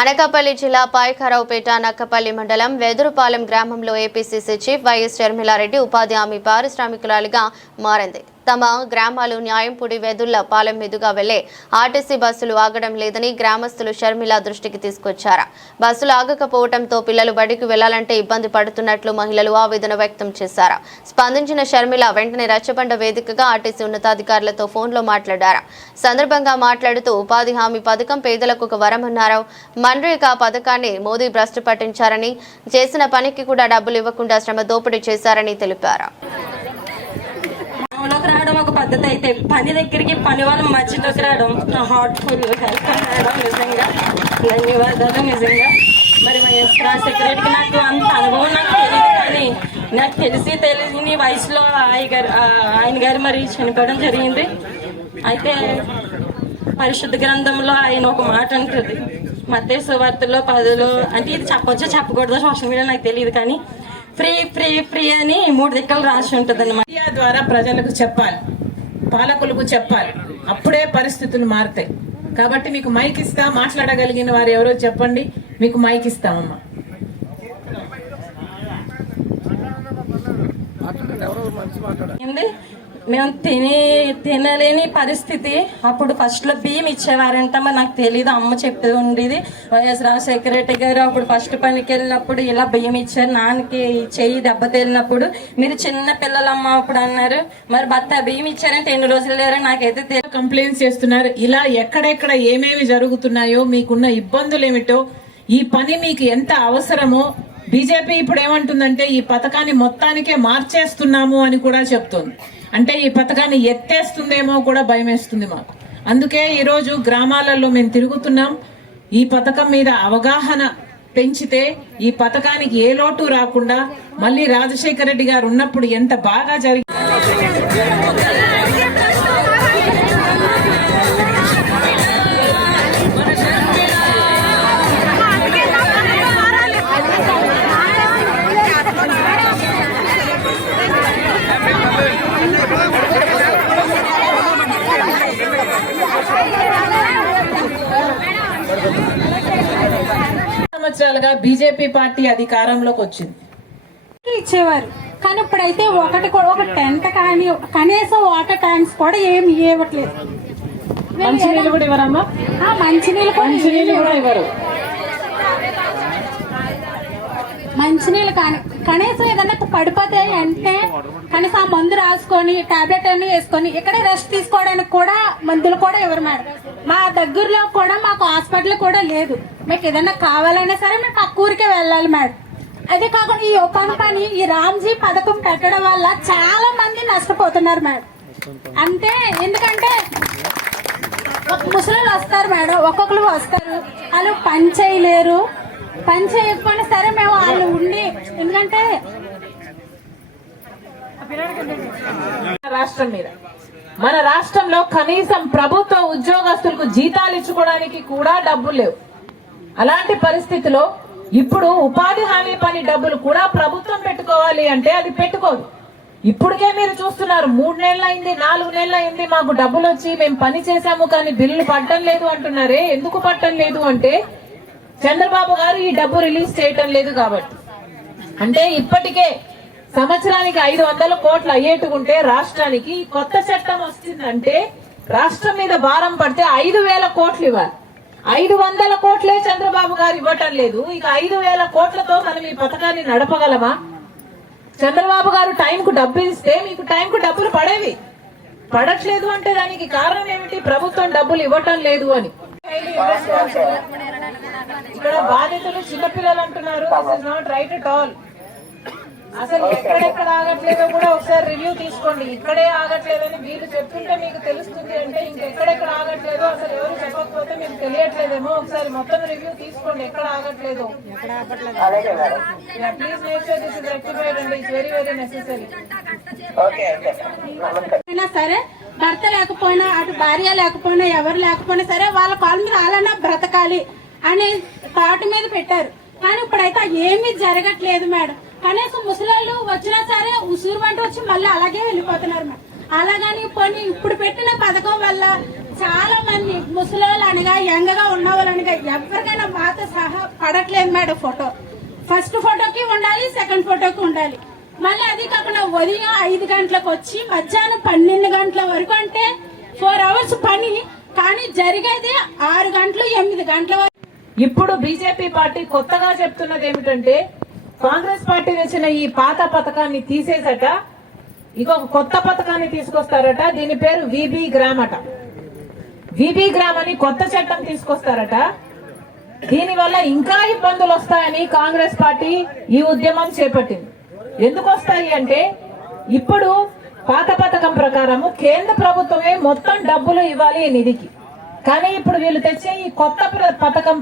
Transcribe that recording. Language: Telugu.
అనకాపల్లి జిల్లా పాయకరావుపేట నక్కపల్లి మండలం వెదురుపాలెం గ్రామంలో ఏపీసీసీ చీఫ్ వైఎస్ షర్మిలారెడ్డి ఉపాధి హామీ పారిశ్రామికురాలిగా మారింది. తమ గ్రామాలు న్యాయంపూడి వెదుర్ల పాలెం మీదుగా వెళ్లే ఆర్టీసీ బస్సులు ఆగడం లేదని గ్రామస్తులు షర్మిల దృష్టికి తీసుకొచ్చారు. బస్సులు ఆగకపోవడంతో పిల్లలు బడికి వెళ్లాలంటే ఇబ్బంది పడుతున్నట్లు మహిళలు ఆవేదన వ్యక్తం చేశారు. స్పందించిన షర్మిల వెంటనే రచ్చబండ వేదికగా ఆర్టీసీ ఉన్నతాధికారులతో ఫోన్లో మాట్లాడారు. సందర్భంగా మాట్లాడుతూ ఉపాధి హామీ పథకం పేదలకు ఒక వరమన్నారు. మన్రేగా పథకాన్ని మోదీ భ్రష్టు పట్టించారని, చేసిన పనికి కూడా డబ్బులు ఇవ్వకుండా శ్రమ దోపిడీ చేశారని తెలిపారు. రావడం ఒక పద్ధతి అయితే పని దగ్గరికి పని వాళ్ళ మధ్యలోకి రావడం హార్ట్ఫుల్ వెల్కమ్ మేడం, నిజంగా ధన్యవాదాలు. నిజంగా మరి మా సెక్రటరీకి నాకు అంత అనుభవం నాకు తెలియదు, కానీ నాకు తెలియని వయసులో ఆయన గారు మరి చనిపోవడం జరిగింది. అయితే పరిశుద్ధ గ్రంథంలో ఆయన ఒక మాట అంటుంది, మత్తయి సువార్తలో 10లో, అంటే ఇది చెప్పొచ్చో చెప్పకూడదో సోషల్ మీడియా నాకు తెలియదు, కానీ ఫ్రీ ఫ్రీ ఫ్రీ అని 3 దిక్కలు రాసి ఉంటుంది అన్నమాట. మీడియా ద్వారా ప్రజలకు చెప్పాలి, పాలకులకు చెప్పాలి, అప్పుడే పరిస్థితులు మారుతాయి. కాబట్టి మీకు మైక్ ఇస్తా, మాట్లాడగలిగిన వారు ఎవరో చెప్పండి, మీకు మైక్ ఇస్తామమ్మా. మేము తినలేని పరిస్థితి. అప్పుడు ఫస్ట్ లో బియ్యం ఇచ్చేవారంట, మరి నాకు తెలియదు, అమ్మ చెప్పేది ఉండేది. వైఎస్ రాజశేఖర రెడ్డి గారు అప్పుడు ఫస్ట్ పనికి వెళ్ళినప్పుడు ఇలా బియ్యం ఇచ్చారు. నాన్నకి చెయ్యి దెబ్బతిన్నప్పుడు మీరు చిన్న పిల్లలమ్మ అప్పుడు అన్నారు, మరి భర్త బియ్యం ఇచ్చారంటే ఎన్ని రోజులు లేరో నాకైతే తెలియదు. కంప్లైంట్స్ చేస్తున్నారు. ఇలా ఎక్కడెక్కడ ఏమేమి జరుగుతున్నాయో, మీకున్న ఇబ్బందులు ఏమిటో, ఈ పని మీకు ఎంత అవసరమో బీజేపీ ఇప్పుడు ఏమంటుందంటే ఈ పథకాన్ని మొత్తానికే మార్చేస్తున్నాము అని కూడా చెప్తోంది. అంటే ఈ పథకాన్ని ఎత్తేస్తుందేమో కూడా భయం వేస్తుంది మాకు. అందుకే ఈరోజు గ్రామాలలో మేము తిరుగుతున్నాం. ఈ పథకం మీద అవగాహన పెంచితే ఈ పథకానికి ఏ లోటు రాకుండా, మళ్ళీ రాజశేఖర రెడ్డి గారు ఉన్నప్పుడు ఎంత బాగా జరిగింది. సంవత్సరాలుగా బీజేపీ పార్టీ అధికారంలోకి వచ్చింది, ఇచ్చేవారు. కానీ ఇప్పుడైతే ఒక టెంట్ కానీ కనీసం వాటర్ ట్యాంక్స్ కూడా ఏమి ఇవ్వట్లేదు. మంచినీళ్ళు కూడా ఇవ్వరమ్మా, మంచినీళ్ళు కూడా ఇవ్వరు. మంచినీళ్ళు కానీ కనీసం ఏదన్నా పడిపోతే అంటే కనీసం ఆ మందు రాసుకొని టాబ్లెట్ అన్ని వేసుకొని ఇక్కడే రెస్ట్ తీసుకోవడానికి కూడా మందులు కూడా ఇవ్వరు మేడం. మా దగ్గరలో కూడా మాకు హాస్పిటల్ కూడా లేదు. మీకు ఏదన్నా కావాలన్నా సరే మేము పక్క ఊరికే వెళ్ళాలి మేడం. అదే కాకుండా ఈ ఉపాధి పని ఈ రామ్జీ పథకం పెట్టడం వల్ల చాలా మంది నష్టపోతున్నారు మేడం. అంటే ఎందుకంటే ముసలి వస్తారు మేడం, ఒక్కొక్కరు వస్తారు, వాళ్ళు పని చేయలేరు. పని చేయకపోయినా సరే మేము వాళ్ళు ఉండి, ఎందుకంటే రాష్ట్రం మీద మన రాష్ట్రంలో కనీసం ప్రభుత్వ ఉద్యోగస్తులకు జీతాలు ఇచ్చుకోవడానికి కూడా డబ్బులు లేవు. అలాంటి పరిస్థితిలో ఇప్పుడు ఉపాధి హామీ పని డబ్బులు కూడా ప్రభుత్వం పెట్టుకోవాలి అంటే అది పెట్టుకోదు. ఇప్పటికే మీరు చూస్తున్నారు, 3 నెలలు అయింది, 4 నెలలు అయింది, మాకు డబ్బులు వచ్చి మేము పని చేశాము కానీ బిల్లులు పట్టడం లేదు అంటున్నారే. ఎందుకు పట్టడం లేదు అంటే చంద్రబాబు గారు ఈ డబ్బు రిలీజ్ చేయటం లేదు కాబట్టి. అంటే ఇప్పటికే సంవత్సరానికి 500 కోట్లు అయ్యేట్టుకుంటే రాష్ట్రానికి కొత్త చట్టం వస్తుందంటే రాష్ట్రం మీద భారం పడితే 5,000 కోట్లు ఇవ్వాలి. 500 కోట్లే చంద్రబాబు గారు ఇవ్వటం లేదు. ఇక 5,000 కోట్లతో మనం ఈ పథకాన్ని నడపగలమా? చంద్రబాబు గారు టైంకు డబ్బులు ఇస్తే మీకు టైంకు డబ్బులు పడేవి, పడట్లేదు అంటే దానికి కారణం ఏమిటి? ప్రభుత్వం డబ్బులు ఇవ్వటం లేదు అని. ఇక్కడ బాధితులు చిన్నపిల్లలు అంటున్నారు. This is not right at all. అసలు ఎక్కడెక్కడ ఆగట్లేదో కూడా ఒకసారి రివ్యూ తీసుకోండి. ఇక్కడే ఆగట్లేదని వీళ్ళు చెప్తుంటే మీకు తెలుస్తుంది అంటే ఇంకెక్కడెక్కడ ఆగట్లేదో అసలు ఎవరు చెప్పకపోతే మీకు తెలియట్లేదేమో. ఒకసారి మొత్తం రివ్యూ తీసుకోండి, ఎక్కడ ఆగట్లేదు. Please make sure this is rectified అండి. It's very very necessary. సరే భర్త లేకపోయినా, అటు భార్య లేకపోయినా, ఎవరు లేకపోయినా సరే వాళ్ళ కాళ్ళ మీద అలానే బ్రతకాలి అనే థాట్ మీద పెట్టారు. కానీ ఇప్పుడైతే ఏమీ జరగట్లేదు మేడం. కనీసం ముసలాళ్ళు వచ్చినా సరే ఉసురు వంట వచ్చి మళ్ళీ అలాగే వెళ్ళిపోతున్నారు మేడం. అలాగని పోనీ ఇప్పుడు పెట్టిన పథకం వల్ల చాలా మంది ముసలోళ్ళు అనగా యంగ్ గా ఉన్న వాళ్ళు అనగా ఎవరికైనా మాతో పడట్లేదు మేడం ఫోటో. ఫస్ట్ ఫోటోకి ఉండాలి, సెకండ్ ఫోటోకి ఉండాలి. మళ్ళీ అది కాకుండా ఉదయం 5 గంటలకు వచ్చి మధ్యాహ్నం 12 గంటల వరకు అంటే 4 అవర్స్ పని, కానీ జరిగేది 6 గంటలు 8 గంటల వరకు. ఇప్పుడు బీజేపీ పార్టీ కొత్తగా చెప్తున్నది ఏమిటంటే కాంగ్రెస్ పార్టీ తెచ్చిన ఈ పాత పథకాన్ని తీసేసట ఇంకొక కొత్త పథకాన్ని తీసుకొస్తారట. దీని పేరు విబి గ్రామ్ అట. విబి గ్రామ్ అని కొత్త చట్టం తీసుకొస్తారట. దీనివల్ల ఇంకా ఇబ్బందులు వస్తాయని కాంగ్రెస్ పార్టీ ఈ ఉద్యమం చేపట్టింది. ఎందుకు వస్తాయి అంటే ఇప్పుడు పాత పథకం ప్రకారము కేంద్ర ప్రభుత్వమే మొత్తం డబ్బులు ఇవ్వాలి ఈ నిధికి. కానీ ఇప్పుడు వీళ్ళు తెచ్చే ఈ కొత్త పథకం